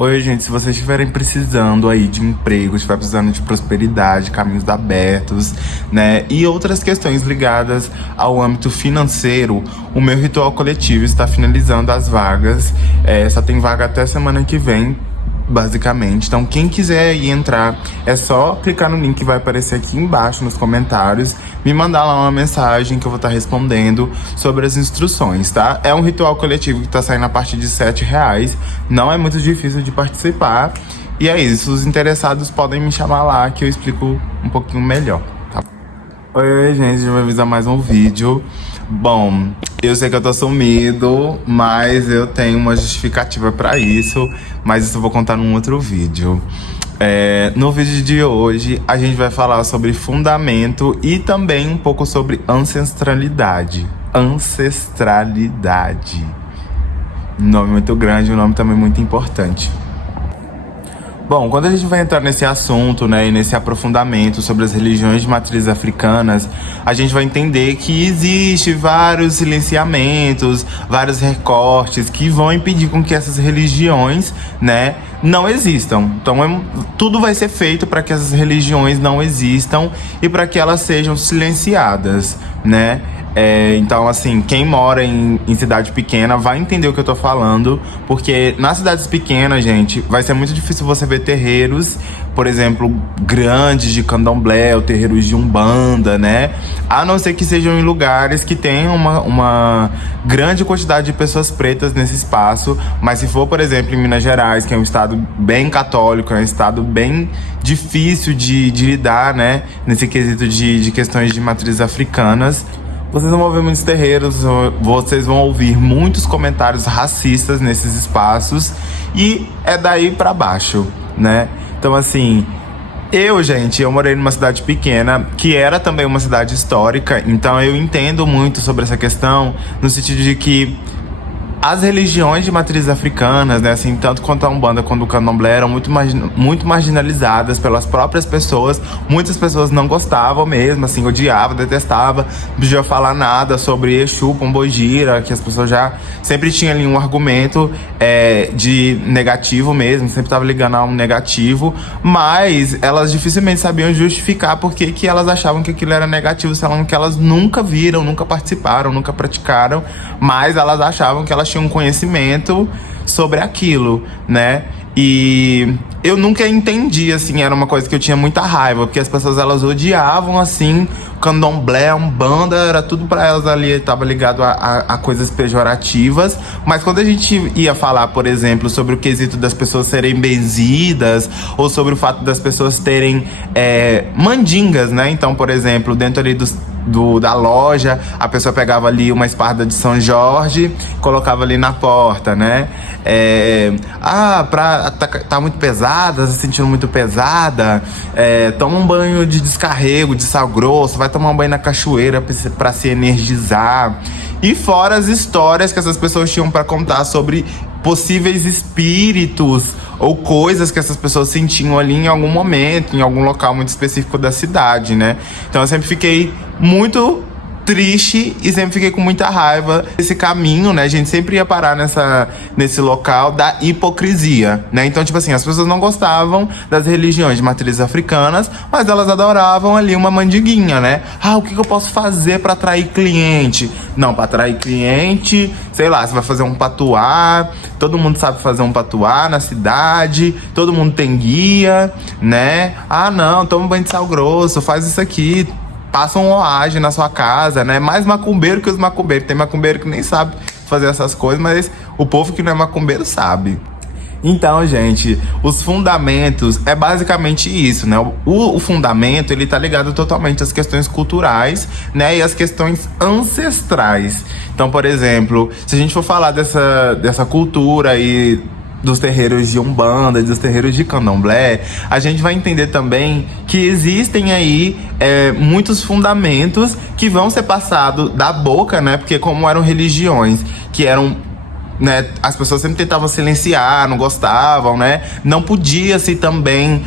Oi, gente, se vocês estiverem precisando aí de emprego, estiver precisando de prosperidade, caminhos abertos, né, e outras questões ligadas ao âmbito financeiro, o meu ritual coletivo está finalizando as vagas. Só tem vaga até semana que vem, basicamente. Então, quem quiser ir entrar, é só clicar no link que vai aparecer aqui embaixo nos comentários, me mandar lá uma mensagem que eu vou estar respondendo sobre as instruções, tá? É um ritual coletivo que tá saindo a partir de R$7. Não é muito difícil de participar. E é isso, os interessados podem me chamar lá que eu explico um pouquinho melhor, tá? Oi, gente, já vai avisar mais um vídeo. Bom, eu sei que eu tô sumido, mas eu tenho uma justificativa pra isso, mas isso eu vou contar num outro vídeo. No vídeo de hoje, a gente vai falar sobre fundamento e também um pouco sobre ancestralidade. Ancestralidade. Um nome muito grande, um nome também muito importante. Bom, quando a gente vai entrar nesse assunto, né, e nesse aprofundamento sobre as religiões de matriz africanas, a gente vai entender que existe vários silenciamentos, vários recortes que vão impedir com que essas religiões, né, não existam. Então, tudo vai ser feito para que essas religiões não existam e para que elas sejam silenciadas, né? Então, assim, quem mora em cidade pequena vai entender o que eu tô falando, porque nas cidades pequenas, gente, vai ser muito difícil você ver terreiros, por exemplo, grandes de candomblé ou terreiros de umbanda, né? A não ser que sejam em lugares que tenham uma grande quantidade de pessoas pretas nesse espaço. Mas se for, por exemplo, em Minas Gerais, que é um estado bem católico, é um estado bem difícil de lidar, né? Nesse quesito de questões de matrizes africanas, vocês vão ver muitos terreiros, vocês vão ouvir muitos comentários racistas nesses espaços e é daí pra baixo, né? Então, assim, eu morei numa cidade pequena, que era também uma cidade histórica, então eu entendo muito sobre essa questão, no sentido de que as religiões de matrizes africanas, né, assim, tanto quanto a Umbanda quanto o Candomblé, eram muito marginalizadas pelas próprias pessoas. Muitas pessoas não gostavam mesmo, assim, odiavam, detestavam, não podia falar nada sobre Exu, Pombogira, que as pessoas já sempre tinham ali um argumento de negativo mesmo, sempre tava ligando a um negativo, mas elas dificilmente sabiam justificar por que elas achavam que aquilo era negativo, falando que elas nunca viram, nunca participaram, nunca praticaram, mas elas achavam que elas tinham um conhecimento sobre aquilo, né? E eu nunca entendi, assim, era uma coisa que eu tinha muita raiva, porque as pessoas, elas odiavam, assim, candomblé, umbanda, era tudo pra elas ali, tava ligado a coisas pejorativas. Mas quando a gente ia falar, por exemplo, sobre o quesito das pessoas serem benzidas, ou sobre o fato das pessoas terem mandingas, né? Então, por exemplo, dentro ali da loja, a pessoa pegava ali uma espada de São Jorge, colocava ali na porta, né? Tá muito pesada, se sentindo muito pesada, toma um banho de descarrego, de sal grosso, vai tomar um banho na cachoeira pra se energizar. E fora as histórias que essas pessoas tinham pra contar sobre possíveis espíritos ou coisas que essas pessoas sentiam ali em algum momento, em algum local muito específico da cidade, né? Então eu sempre fiquei muito triste e sempre fiquei com muita raiva desse caminho, né? A gente sempre ia parar nesse local da hipocrisia, né? Então, tipo assim, as pessoas não gostavam das religiões de matrizes africanas, mas elas adoravam ali uma mandiguinha, né? O que eu posso fazer pra atrair cliente? Não, pra atrair cliente, sei lá, você vai fazer um patuá, todo mundo sabe fazer um patuá na cidade, todo mundo tem guia, né? Não, toma um banho de sal grosso, faz isso aqui, passa um oagem na sua casa, né? Mais macumbeiro que os macumbeiros. Tem macumbeiro que nem sabe fazer essas coisas, mas o povo que não é macumbeiro sabe. Então, gente, os fundamentos é basicamente isso, né? O fundamento, ele tá ligado totalmente às questões culturais, né? E às questões ancestrais. Então, por exemplo, se a gente for falar dessa cultura aí dos terreiros de Umbanda, dos terreiros de Candomblé, a gente vai entender também que existem aí muitos fundamentos que vão ser passados da boca, né? Porque como eram religiões que eram, né, as pessoas sempre tentavam silenciar, não gostavam, né? Não podia-se também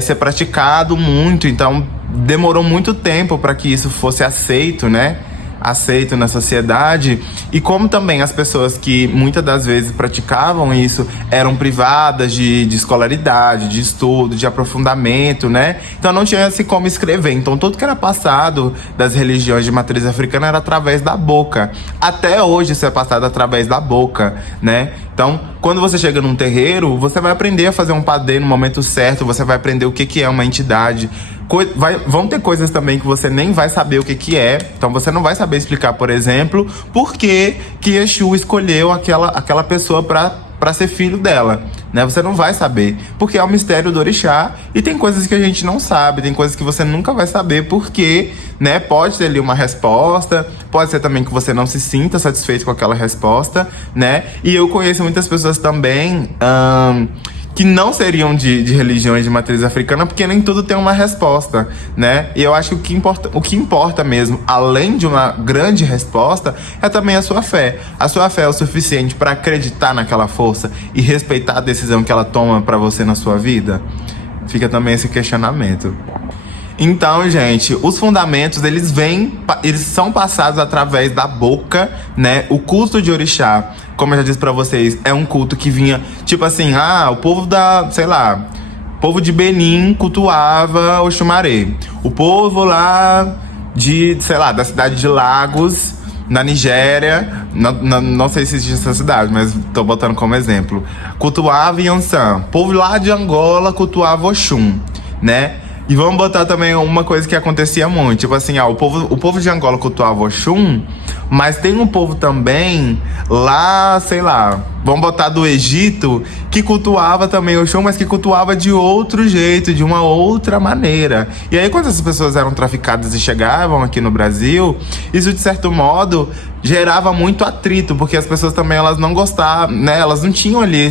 ser praticado muito, então demorou muito tempo para que isso fosse aceito, né? aceito na sociedade, e como também as pessoas que muitas das vezes praticavam isso eram privadas de escolaridade, de estudo, de aprofundamento, né? Então não tinha-se como escrever. Então tudo que era passado das religiões de matriz africana era através da boca. Até hoje isso é passado através da boca, né? Então, quando você chega num terreiro, você vai aprender a fazer um padê no momento certo, você vai aprender o que é uma entidade. Vão ter coisas também que você nem vai saber o que é. Então você não vai saber explicar, por exemplo, por que Exu escolheu aquela pessoa para ser filho dela, né? Você não vai saber, porque é o mistério do orixá, e tem coisas que a gente não sabe, tem coisas que você nunca vai saber porque, né? Pode ter ali uma resposta, pode ser também que você não se sinta satisfeito com aquela resposta, né? E eu conheço muitas pessoas também que não seriam de religiões de matriz africana, porque nem tudo tem uma resposta, né? E eu acho que o que importa mesmo, além de uma grande resposta, é também a sua fé. A sua fé é o suficiente para acreditar naquela força e respeitar a decisão que ela toma para você na sua vida? Fica também esse questionamento. Então, gente, os fundamentos, eles são passados através da boca, né? O culto de orixá, como eu já disse pra vocês, é um culto que vinha, tipo assim, o povo o povo de Benin cultuava Oxumaré. O povo lá da cidade de Lagos, na Nigéria, não sei se existe essa cidade, mas tô botando como exemplo, cultuava Yansan. O povo lá de Angola cultuava Oxum, né? E vamos botar também uma coisa que acontecia muito. Tipo assim, o povo de Angola cultuava Oxum, mas tem um povo também lá, vamos botar do Egito, que cultuava também Oxum, mas que cultuava de outro jeito, de uma outra maneira. E aí, quando essas pessoas eram traficadas e chegavam aqui no Brasil, isso, de certo modo, gerava muito atrito, porque as pessoas também, elas não gostavam, né? Elas não tinham ali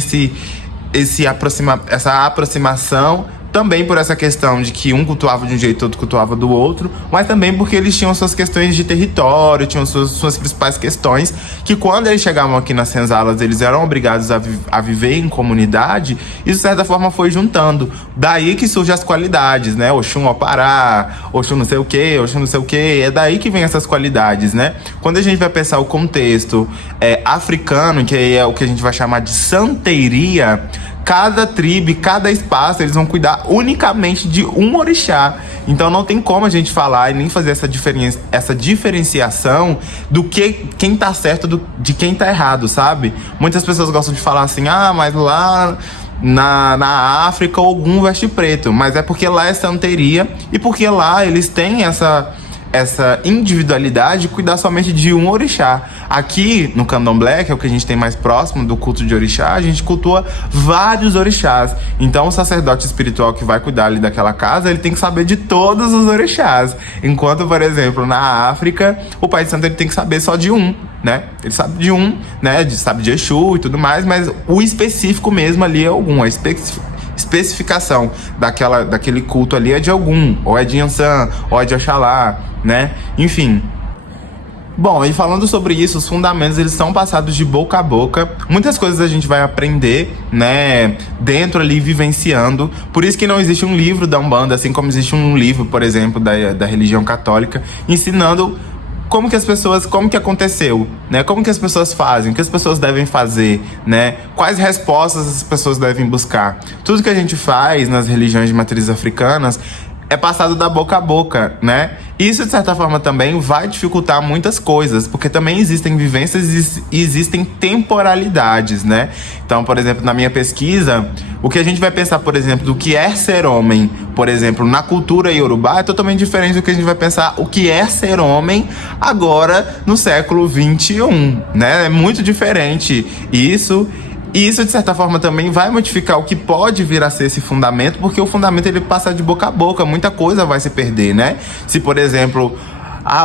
essa aproximação, também por essa questão de que um cultuava de um jeito, outro cultuava do outro, mas também porque eles tinham suas questões de território, tinham suas principais questões, que quando eles chegavam aqui nas senzalas, eles eram obrigados a viver em comunidade, e de certa forma foi juntando. Daí que surgem as qualidades, né? Oxum ao Pará, Oxum não sei o que, Oxum não sei o que, é daí que vem essas qualidades, né? Quando a gente vai pensar o contexto africano, que é o que a gente vai chamar de santeria, cada tribo, cada espaço, eles vão cuidar unicamente de um orixá. Então não tem como a gente falar e nem fazer essa diferenciação do quem tá certo de quem tá errado, sabe? Muitas pessoas gostam de falar assim, mas lá na África Ogum veste preto, mas é porque lá é santeria e porque lá eles têm essa individualidade de cuidar somente de um orixá. Aqui no Candomblé, que é o que a gente tem mais próximo do culto de orixá, a gente cultua vários orixás. Então o sacerdote espiritual que vai cuidar ali daquela casa, ele tem que saber de todos os orixás. Enquanto, por exemplo, na África, o Pai de Santo, ele tem que saber só de um, né? Ele sabe de um, né? Sabe de Exu e tudo mais, mas o específico mesmo ali é algum. A especificação daquele culto ali é de algum, ou é de Yansan, ou é de Oxalá, né? Enfim. Bom, e falando sobre isso, os fundamentos, eles são passados de boca a boca. Muitas coisas a gente vai aprender, né, dentro ali, vivenciando. Por isso que não existe um livro da Umbanda, assim como existe um livro, por exemplo, da religião católica, ensinando como que aconteceu, né? Como que as pessoas fazem, o que as pessoas devem fazer, né? Quais respostas as pessoas devem buscar. Tudo que a gente faz nas religiões de matriz africanas é passado da boca a boca, né? Isso, de certa forma, também vai dificultar muitas coisas, porque também existem vivências e existem temporalidades, né? Então, por exemplo, na minha pesquisa, o que a gente vai pensar, por exemplo, do que é ser homem, por exemplo, na cultura iorubá, é totalmente diferente do que a gente vai pensar o que é ser homem agora no século XXI, né? É muito diferente isso. E isso, de certa forma, também vai modificar o que pode vir a ser esse fundamento, porque o fundamento, ele passa de boca a boca, muita coisa vai se perder, né? Se, por exemplo,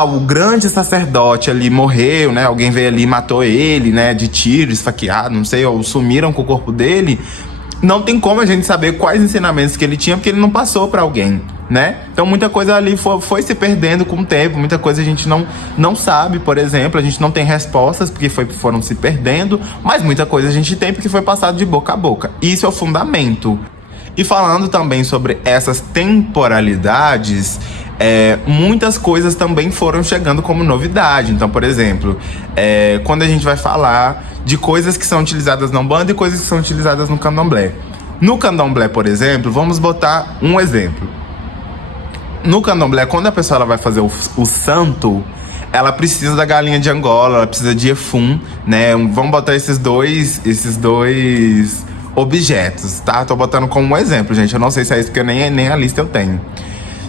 o grande sacerdote ali morreu, né? Alguém veio ali e matou ele, né? De tiro, esfaqueado, não sei, ou sumiram com o corpo dele. Não tem como a gente saber quais ensinamentos que ele tinha, porque ele não passou para alguém, né? Então muita coisa ali foi se perdendo com o tempo, muita coisa a gente não sabe, por exemplo, a gente não tem respostas porque foram se perdendo, mas muita coisa a gente tem porque foi passado de boca a boca. Isso é o fundamento. E falando também sobre essas temporalidades, muitas coisas também foram chegando como novidade. Então, por exemplo, quando a gente vai falar de coisas que são utilizadas na Umbanda e coisas que são utilizadas no Candomblé. No Candomblé, por exemplo, vamos botar um exemplo. No Candomblé, quando a pessoa ela vai fazer o santo, ela precisa da galinha de Angola, ela precisa de Efum, né? Vamos botar esses dois objetos, tá? Tô botando como um exemplo, gente. Eu não sei se é isso, porque nem a lista eu tenho.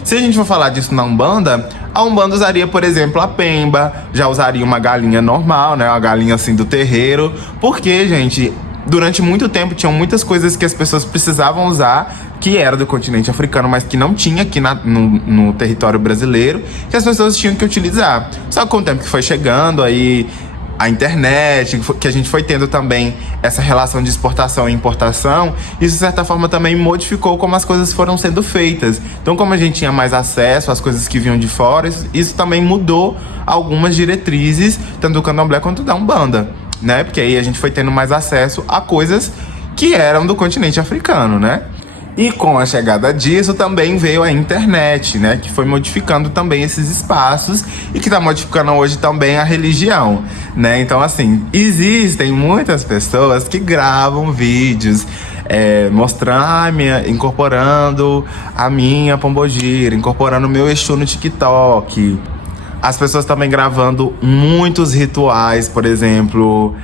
Se a gente for falar disso na Umbanda, a Umbanda usaria, por exemplo, a pemba, já usaria uma galinha normal, né? Uma galinha assim do terreiro. Porque, gente, durante muito tempo tinham muitas coisas que as pessoas precisavam usar, que era do continente africano, mas que não tinha aqui no território brasileiro, que as pessoas tinham que utilizar. Só que com o tempo que foi chegando, aí a internet, que a gente foi tendo também essa relação de exportação e importação, isso de certa forma também modificou como as coisas foram sendo feitas. Então, como a gente tinha mais acesso às coisas que vinham de fora, isso também mudou algumas diretrizes, tanto do Candomblé quanto da Umbanda, né? Porque aí a gente foi tendo mais acesso a coisas que eram do continente africano, né? E com a chegada disso também veio a internet, né? Que foi modificando também esses espaços e que está modificando hoje também a religião, né? Então, assim, existem muitas pessoas que gravam vídeos mostrando, incorporando a minha pombogira, incorporando o meu Exu no TikTok. As pessoas também gravando muitos rituais, por exemplo,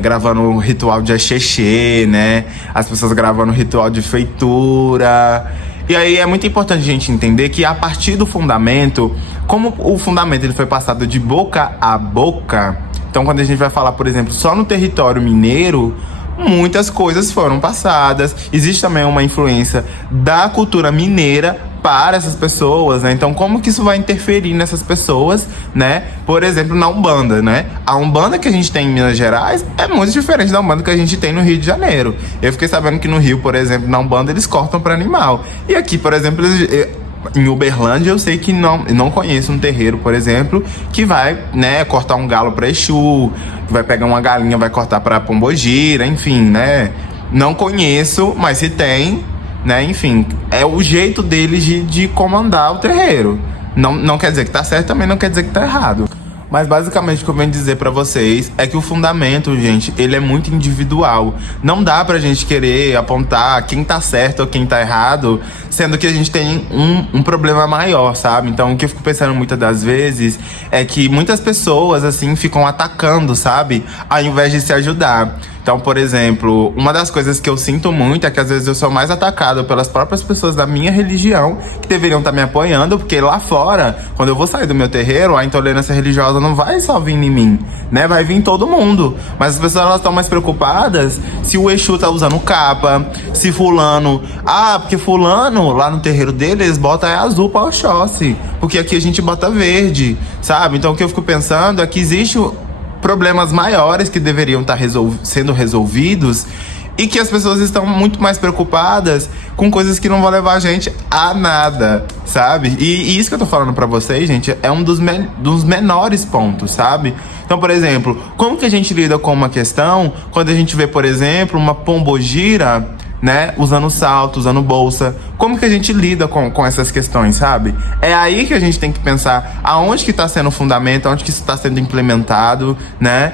gravando o ritual de axexê, né? As pessoas gravando o ritual de feitura. E aí é muito importante a gente entender que a partir do fundamento, como o fundamento ele foi passado de boca a boca, então quando a gente vai falar, por exemplo, só no território mineiro, muitas coisas foram passadas. Existe também uma influência da cultura mineira para essas pessoas, né? Então, como que isso vai interferir nessas pessoas, né? Por exemplo, na Umbanda, né? A Umbanda que a gente tem em Minas Gerais é muito diferente da Umbanda que a gente tem no Rio de Janeiro. Eu fiquei sabendo que no Rio, por exemplo, na Umbanda, eles cortam para animal. E aqui, por exemplo, em Uberlândia, eu sei que não conheço um terreiro, por exemplo, que vai, né, cortar um galo para Exu, que vai pegar uma galinha, vai cortar para pombogira, enfim, né? Não conheço, mas se tem, né? Enfim, é o jeito deles de comandar o terreiro. Não quer dizer que tá certo, também não quer dizer que tá errado. Mas basicamente o que eu venho dizer pra vocês é que o fundamento, gente, ele é muito individual. Não dá pra gente querer apontar quem tá certo ou quem tá errado, sendo que a gente tem um problema maior, sabe? Então o que eu fico pensando muitas das vezes é que muitas pessoas, assim, ficam atacando, sabe? Ao invés de se ajudar. Então, por exemplo, uma das coisas que eu sinto muito é que às vezes eu sou mais atacado pelas próprias pessoas da minha religião, que deveriam estar me apoiando, porque lá fora, quando eu vou sair do meu terreiro, a intolerância religiosa não vai só vir em mim, né? Vai vir em todo mundo. Mas as pessoas, elas estão mais preocupadas se o Exu tá usando capa, se fulano... Ah, porque fulano, lá no terreiro dele, eles botam azul para Oxóssi, porque aqui a gente bota verde, sabe? Então o que eu fico pensando é que existe problemas maiores que deveriam estar sendo resolvidos e que as pessoas estão muito mais preocupadas com coisas que não vão levar a gente a nada, sabe? E isso que eu tô falando pra vocês, gente, é um dos menores pontos, sabe? Então, por exemplo, como que a gente lida com uma questão quando a gente vê, por exemplo, uma pombogira, né, usando salto, usando bolsa? Como que a gente lida com essas questões, sabe? É aí que a gente tem que pensar aonde que tá sendo o fundamento, aonde que isso tá sendo implementado, né?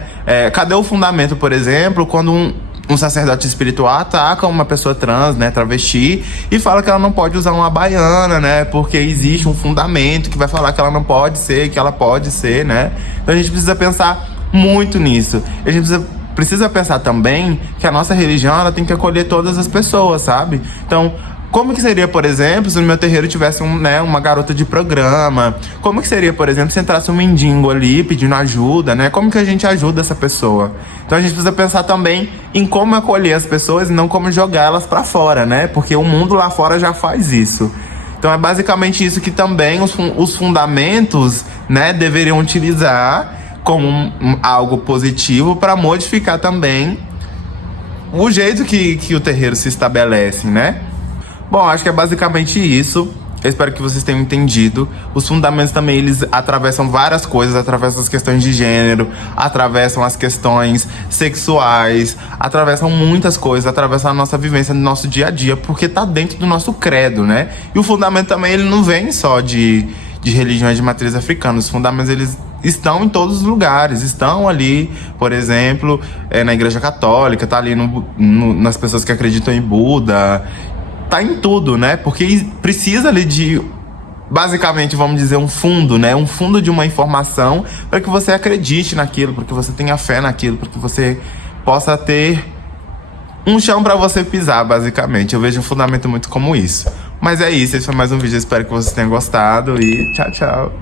Cadê o fundamento, por exemplo, quando um sacerdote espiritual ataca uma pessoa trans, né, travesti, e fala que ela não pode usar uma baiana, né, porque existe um fundamento que vai falar que ela não pode ser, que ela pode ser, né? Então a gente precisa pensar muito nisso. A gente precisa pensar também que a nossa religião, ela tem que acolher todas as pessoas, sabe? Então, como que seria, por exemplo, se no meu terreiro tivesse uma garota de programa? Como que seria, por exemplo, se entrasse um mendigo ali pedindo ajuda, né? Como que a gente ajuda essa pessoa? Então a gente precisa pensar também em como acolher as pessoas e não como jogar elas pra fora, né? Porque o mundo lá fora já faz isso. Então é basicamente isso que também os fundamentos, né, deveriam utilizar como algo positivo para modificar também o jeito que o terreiro se estabelece, né? Bom, acho que é basicamente isso. Eu espero que vocês tenham entendido. Os fundamentos também, eles atravessam várias coisas, atravessam as questões de gênero, atravessam as questões sexuais, atravessam muitas coisas, atravessam a nossa vivência no nosso dia a dia, porque tá dentro do nosso credo, né? E o fundamento também, ele não vem só de religiões de matriz africana. Os fundamentos, eles estão em todos os lugares, estão ali, por exemplo, na Igreja Católica, tá ali nas pessoas que acreditam em Buda, tá em tudo, né? Porque precisa ali de, basicamente, vamos dizer, um fundo, né? Um fundo de uma informação para que você acredite naquilo, para que você tenha fé naquilo, para que você possa ter um chão para você pisar, basicamente. Eu vejo um fundamento muito como isso. Mas é isso, esse foi mais um vídeo, espero que vocês tenham gostado e tchau, tchau.